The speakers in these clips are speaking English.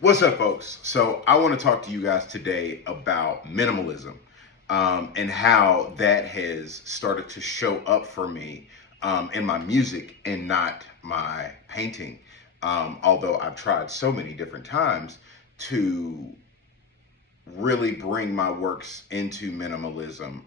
What's up, folks? So I want to talk to you guys today about minimalism and how that has started to show up for me in my music and not my painting. Although I've tried so many different times to really bring my works into minimalism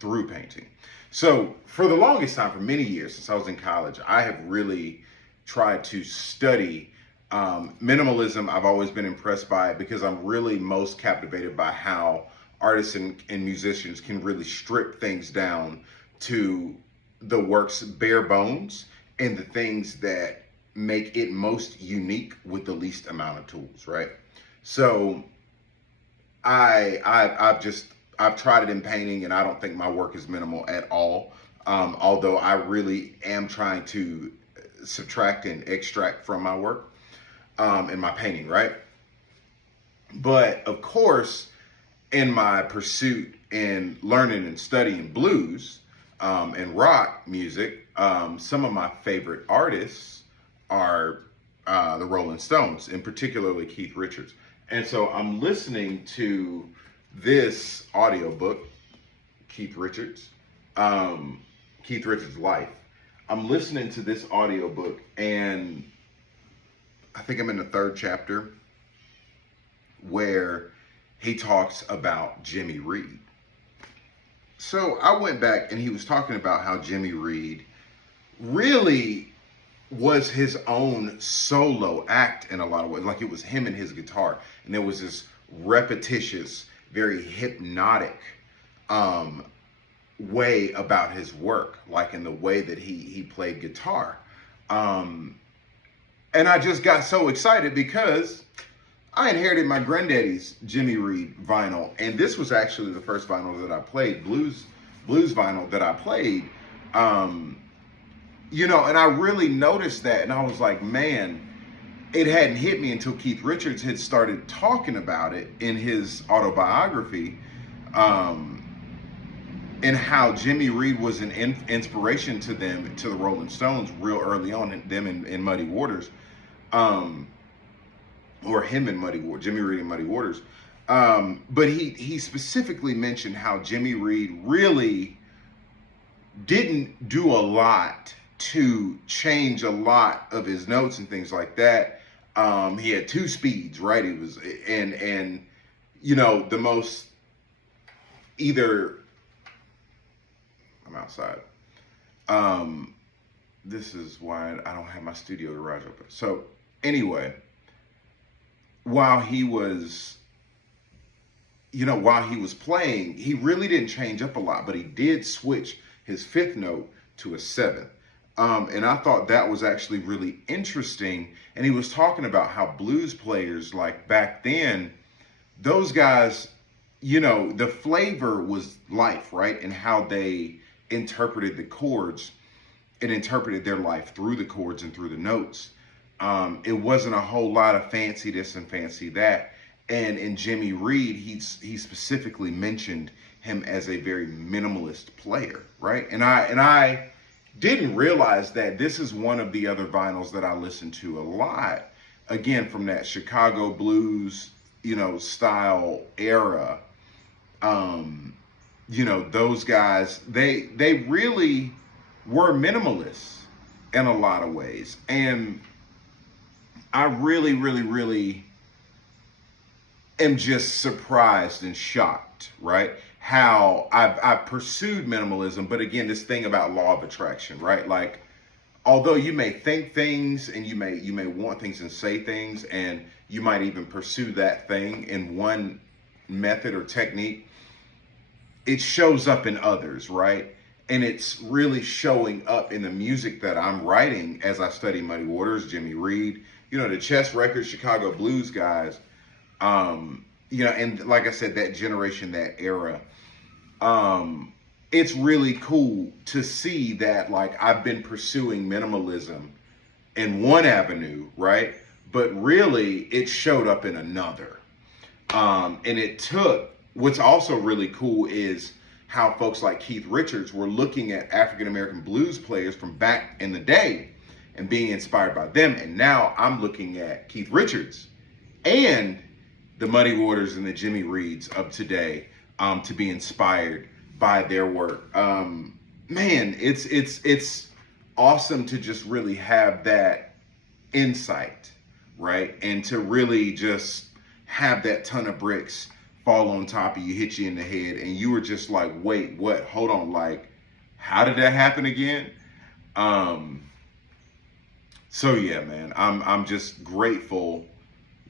through painting. So for the longest time, for many years, since I was in college, I have really tried to study minimalism. I've always been impressed by it because I'm really most captivated by how artists and musicians can really strip things down to the work's bare bones and the things that make it most unique with the least amount of tools, right? So I've tried it in painting, and I don't think my work is minimal at all. Although I really am trying to subtract and extract from my work in my painting, right? But of course, in my pursuit in learning and studying blues and rock music, some of my favorite artists are the Rolling Stones, and particularly Keith Richards. And so I'm listening to this audiobook, Keith Richards' life. I'm listening to this audiobook, and I think I'm in the third chapter where he talks about Jimmy Reed. So I went back and he was talking about how Jimmy Reed really was his own solo act in a lot of ways. Like, it was him and his guitar, and there was this repetitious, very hypnotic way about his work, like in the way that he played guitar. And I just got so excited because I inherited my granddaddy's Jimmy Reed vinyl, and this was actually the first vinyl that I played, blues vinyl that I played. And I really noticed that, and I was like, man, it hadn't hit me until Keith Richards had started talking about it in his autobiography, and how Jimmy Reed was an inspiration to them, to the Rolling Stones, real early on, them in Muddy Waters, or him in Muddy Waters, Jimmy Reed in Muddy Waters. But he specifically mentioned how Jimmy Reed really didn't do a lot to change a lot of his notes and things like that. He had two speeds, right? It was, and the most, either, I'm outside. This is why I don't have my studio garage open. So anyway, while he was playing, he really didn't change up a lot, but he did switch his fifth note to a seventh. And I thought that was actually really interesting. And he was talking about how blues players, like back then, those guys, the flavor was life, right? And how they interpreted the chords and interpreted their life through the chords and through the notes. It wasn't a whole lot of fancy this and fancy that. And in Jimmy Reed, he specifically mentioned him as a very minimalist player, right? And I didn't realize that this is one of the other vinyls that I listen to a lot. Again, from that Chicago blues, style era. Those guys, they really were minimalists in a lot of ways. And I really, really, really am just surprised and shocked, right? How I've pursued minimalism, but again, this thing about law of attraction, right? Like, although you may think things and you may want things and say things, and you might even pursue that thing in one method or technique, it shows up in others, right? And it's really showing up in the music that I'm writing as I study Muddy Waters, Jimmy Reed, the Chess Records, Chicago blues guys, and like I said, that generation, that era. It's really cool to see that, like, I've been pursuing minimalism in one avenue, right? But really, it showed up in another. And it took, what's also really cool is how folks like Keith Richards were looking at African-American blues players from back in the day and being inspired by them. And now I'm looking at Keith Richards and the Muddy Waters and the Jimmy Reeds of today, to be inspired by their work. Man, it's awesome to just really have that insight, right? And to really just have that ton of bricks fall on top of you, hit you in the head, and you were just like, wait, what? Hold on, like, how did that happen again? So yeah, man, I'm just grateful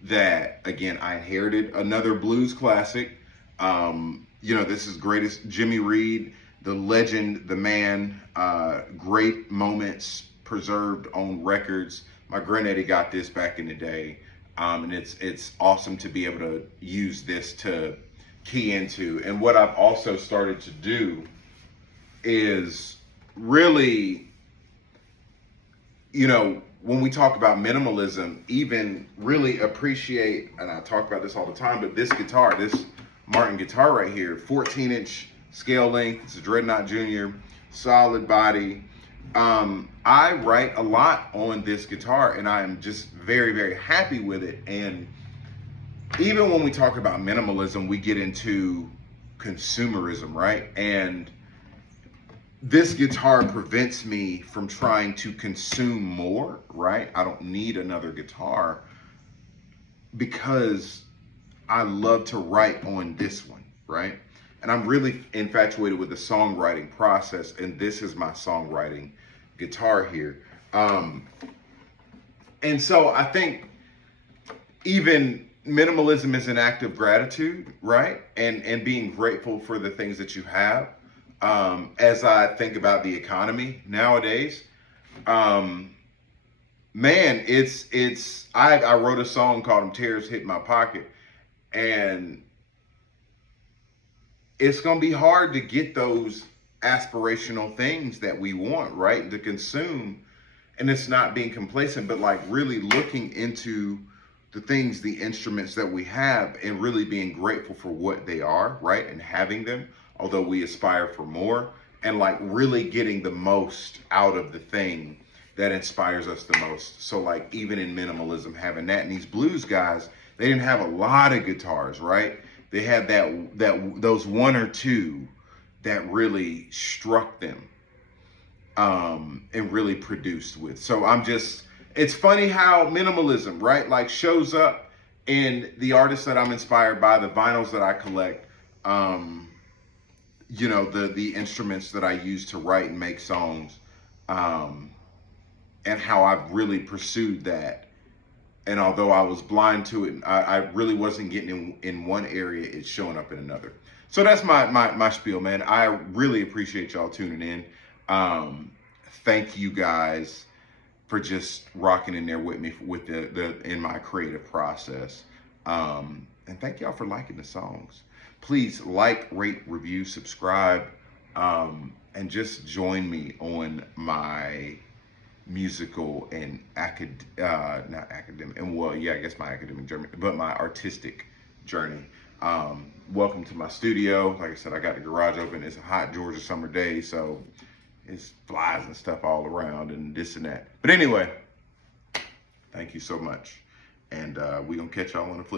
that, again, I inherited another blues classic. This is greatest Jimmy Reed, the legend, the man, great moments preserved on records. My granddaddy got this back in the day. And it's awesome to be able to use this to key into. And what I've also started to do is really, when we talk about minimalism, even really appreciate, and I talk about this all the time, but this guitar, this Martin guitar right here, 14-inch scale length, it's a Dreadnought Jr, solid body. I write a lot on this guitar, and I'm just very, very happy with it. And even when we talk about minimalism, we get into consumerism, right? And this guitar prevents me from trying to consume more, right? I don't need another guitar because I love to write on this one, right? And I'm really infatuated with the songwriting process, and this is my songwriting guitar here. And so I think even minimalism is an act of gratitude, right? And being grateful for the things that you have. As I think about the economy nowadays, man, I wrote a song called Tears Hit My Pocket, and it's going to be hard to get those aspirational things that we want, right? To consume. And it's not being complacent, but like really looking into the things, the instruments that we have, and really being grateful for what they are, right? And having them, although we aspire for more, and like really getting the most out of the thing that inspires us the most. So like even in minimalism, having that, and these blues guys, they didn't have a lot of guitars, right? They had those one or two that really struck them, and really produced with. So it's funny how minimalism, right, like shows up in the artists that I'm inspired by, the vinyls that I collect, the instruments that I use to write and make songs, and how I've really pursued that. And although I was blind to it, I really wasn't getting in one area, it's showing up in another. So that's my spiel, man. I really appreciate y'all tuning in. Thank you guys for just rocking in there with me with in my creative process. And thank y'all for liking the songs. Please like, rate, review, subscribe, and just join me on my musical and my academic journey, but my artistic journey. Welcome to my studio. Like I said, I got the garage open. It's a hot Georgia summer day, so it's flies and stuff all around and this and that. But anyway, thank you so much. And we're going to catch y'all on the flip.